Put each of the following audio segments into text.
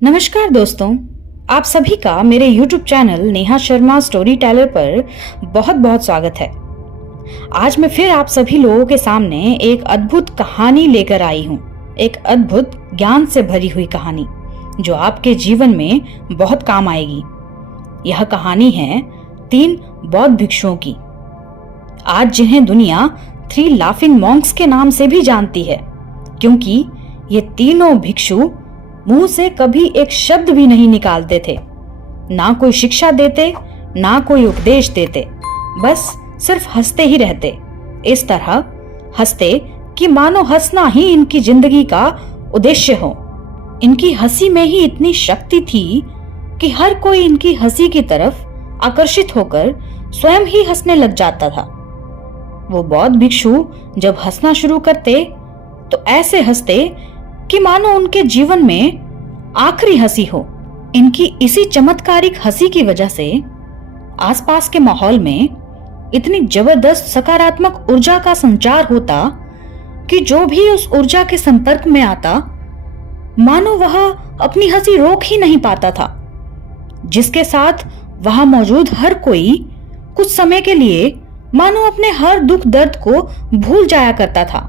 नमस्कार दोस्तों, आप सभी का मेरे YouTube channel Neha Sharma story teller पर बहुत बहुत स्वागत है। आज मैं फिर आप सभी लोगों के सामने एक अद्भुत कहानी लेकर आई हूँ। एक अद्भुत ज्ञान से भरी हुई कहानी जो आपके जीवन में बहुत काम आएगी। यह कहानी है 3 बौद्ध भिक्षुओं की, आज जिन्हें दुनिया 3 लाफिंग मॉन्क्स के नाम से भी जानती है, क्योंकि ये तीनों भिक्षु मुंह से कभी एक शब्द भी नहीं निकालते थे, ना कोई शिक्षा देते, ना कोई उपदेश देते, बस सिर्फ हंसते ही रहते। इस तरह हंसते कि मानो हंसना ही इनकी जिंदगी का उद्देश्य हो। इनकी हंसी में ही इतनी शक्ति थी कि हर कोई इनकी हंसी की तरफ आकर्षित होकर स्वयं ही हंसने लग जाता था। वो बौद्ध भिक्षु जब हंसना शुरू करते तो ऐसे हंसते कि मानो उनके जीवन में आखिरी हंसी हो। इनकी इसी चमत्कारिक हंसी की वजह से आसपास के माहौल में इतनी जबरदस्त सकारात्मक ऊर्जा का संचार होता कि जो भी उस ऊर्जा के संपर्क में आता, मानो वह अपनी हंसी रोक ही नहीं पाता था, जिसके साथ वहां मौजूद हर कोई कुछ समय के लिए मानो अपने हर दुख दर्द को भूल जाया करता था।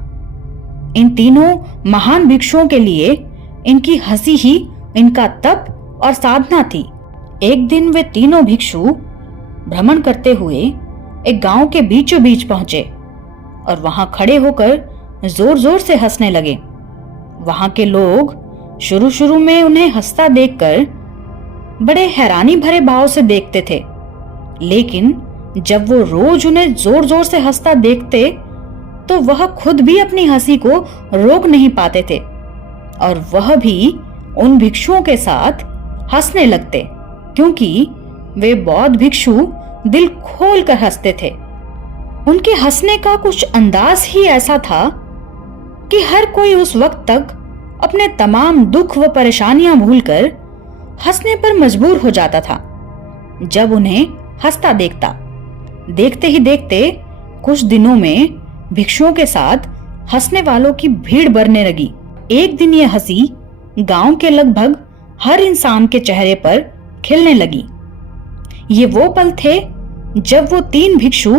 इन तीनों महान भिक्षुओं के लिए इनकी हंसी ही इनका तप और साधना थी। एक दिन वे तीनों भिक्षु भ्रमण करते हुए एक गांव के बीचों बीच पहुंचे और वहां खड़े होकर जोर जोर से हंसने लगे। वहां के लोग शुरू शुरू में उन्हें हंसता देखकर बड़े हैरानी भरे भाव से देखते थे, लेकिन जब वो रोज उन्हें जोर जोर से हंसता देखते तो वह खुद भी अपनी हंसी को रोक नहीं पाते थे और वह भी उन भिक्षुओं के साथ हंसने लगते, क्योंकि वे बौद्ध भिक्षु दिल खोल कर हंसते थे। उनके हंसने का कुछ अंदाज ही ऐसा था कि हर कोई उस वक्त तक अपने तमाम दुख व परेशानियां भूलकर हंसने पर मजबूर हो जाता था जब उन्हें हंसता देखता। देखते ही देखते कुछ दिनों में भिक्षुओं के साथ हंसने वालों की भीड़ बढ़ने लगी। एक दिन यह हंसी गांव के लगभग हर इंसान के चेहरे पर खिलने लगी। ये वो पल थे जब वो 3 भिक्षु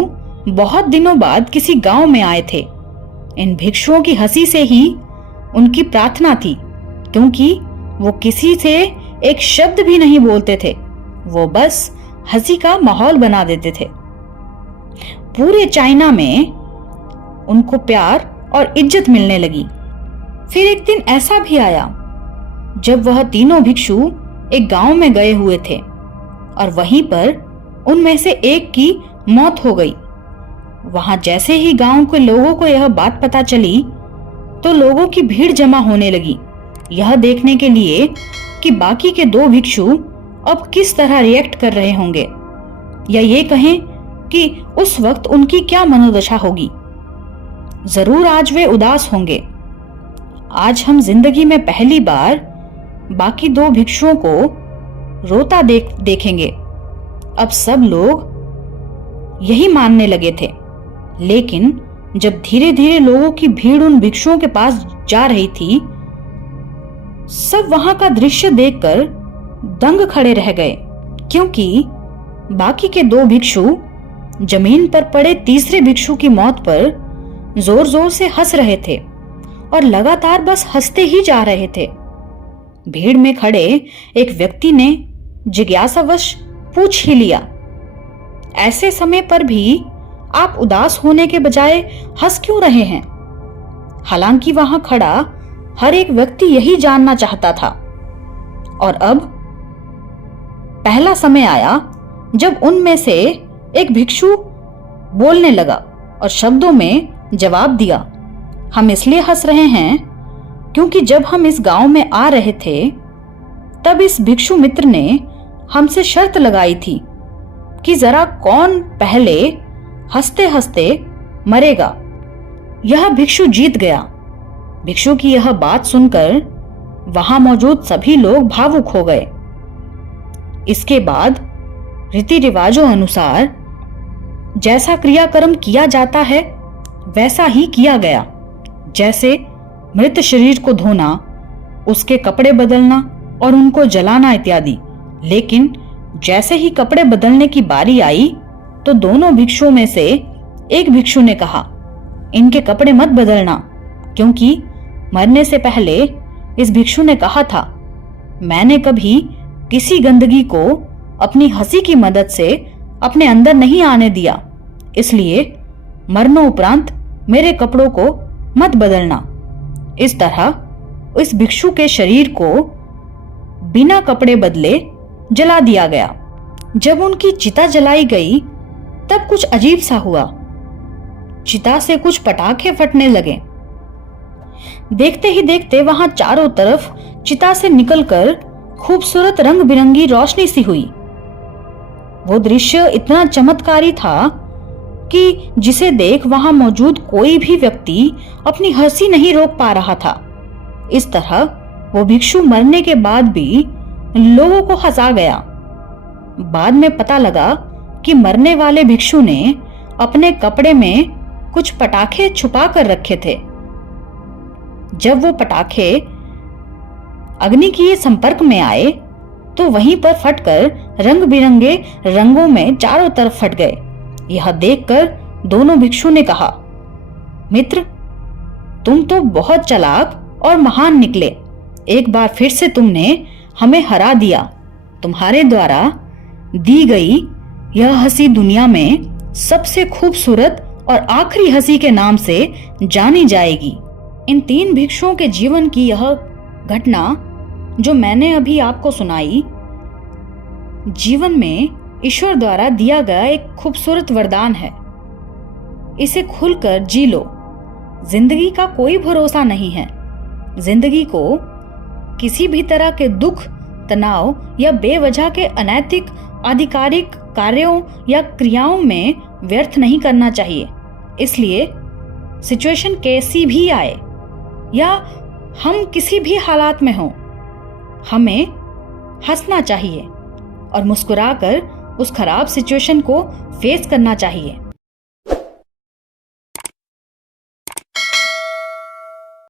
बहुत दिनों बाद किसी गांव में आए थे। इन भिक्षुओं की हंसी से ही उनकी प्रार्थना थी, क्योंकि वो किसी से एक शब्द भी नहीं बोलते थे, वो बस हंसी का माहौल बना देते थे। पूरे चाइना में उनको प्यार और इज्जत मिलने लगी। फिर एक दिन ऐसा भी आया जब वह तीनों भिक्षु एक गांव में गए हुए थे और वहीं पर उनमें से एक की मौत हो गई। वहां जैसे ही गांव के लोगों को यह बात पता चली तो लोगों की भीड़ जमा होने लगी, यह देखने के लिए कि बाकी के 2 भिक्षु अब किस तरह रिएक्ट कर रहे होंगे, या ये कहें कि उस वक्त उनकी क्या मनोदशा होगी। जरूर आज वे उदास होंगे। आज हम जिंदगी में पहली बार बाकी 2 भिक्षुओं को रोता देखेंगे। अब सब लोग यही मानने लगे थे, लेकिन जब धीरे धीरे लोगों की भीड़ उन भिक्षुओं के पास जा रही थी, सब वहां का दृश्य देखकर दंग खड़े रह गए, क्योंकि बाकी के 2 भिक्षु जमीन पर पड़े तीसरे भिक्षु की मौत पर जोर जोर से हंस रहे थे और लगातार बस हंसते ही जा रहे थे। भीड़ में खड़े एक व्यक्ति ने जिज्ञासावश पूछ ही लिया, ऐसे समय पर भी आप उदास होने के बजाय हंस क्यों रहे हैं? हालांकि वहां खड़ा हर एक व्यक्ति यही जानना चाहता था। और अब पहला समय आया जब उनमें से एक भिक्षु बोलने लगा और शब्दों में जवाब दिया, हम इसलिए हंस रहे हैं क्योंकि जब हम इस गांव में आ रहे थे तब इस भिक्षु मित्र ने हमसे शर्त लगाई थी कि जरा कौन पहले हंसते हंसते मरेगा। यह भिक्षु जीत गया। भिक्षु की यह बात सुनकर वहां मौजूद सभी लोग भावुक हो गए। इसके बाद रीति रिवाजों अनुसार जैसा क्रियाक्रम किया जाता है वैसा ही किया गया, जैसे मृत शरीर को धोना, उसके कपड़े बदलना, और उनको जलाना इत्यादि। लेकिन जैसे ही कपड़े बदलने की बारी आई तो दोनों भिक्षुओं में से एक भिक्षु ने कहा, इनके कपड़े मत बदलना, क्योंकि मरने से पहले इस भिक्षु ने कहा था, मैंने कभी किसी गंदगी को अपनी हंसी की मदद से अपने अंदर नहीं आने दिया, इसलिए मरणोपरांत मेरे कपड़ों को मत बदलना। इस तरह इस भिक्षु के शरीर को बिना कपड़े बदले जला दिया गया। जब उनकी चिता जलाई गई तब कुछ अजीब सा हुआ। चिता से कुछ पटाखे फटने लगे। देखते ही देखते वहां चारों तरफ चिता से निकलकर खूबसूरत रंग बिरंगी रोशनी सी हुई। वो दृश्य इतना चमत्कारी था कि जिसे देख वहां मौजूद कोई भी व्यक्ति अपनी हंसी नहीं रोक पा रहा था। इस तरह वो भिक्षु मरने के बाद भी लोगों को हंसा गया। बाद में पता लगा कि मरने वाले भिक्षु ने अपने कपड़े में कुछ पटाखे छुपा कर रखे थे। जब वो पटाखे अग्नि के संपर्क में आए तो वहीं पर फटकर रंग बिरंगे रंगों में चारों तरफ फट गए। यह देखकर दोनों भिक्षु ने कहा, मित्र, तुम तो बहुत चालाक और महान निकले। एक बार फिर से तुमने हमें हरा दिया। तुम्हारे द्वारा दी गई यह हंसी दुनिया में सबसे खूबसूरत और आखिरी हंसी के नाम से जानी जाएगी। इन तीन भिक्षुओं के जीवन की यह घटना जो मैंने अभी आपको सुनाई, जीवन में ईश्वर द्वारा दिया गया एक खूबसूरत वरदान है। इसे खुलकर जी लो। जिंदगी का कोई भरोसा नहीं है। जिंदगी को किसी भी तरह के दुख, तनाव या बेवजह के अनैतिक आधिकारिक कार्यों या क्रियाओं में व्यर्थ नहीं करना चाहिए। इसलिए सिचुएशन कैसी भी आए या हम किसी भी हालात में हों, हमें हंसना चाहिए और मुस्कुराकर उस खराब सिचुएशन को फेस करना चाहिए।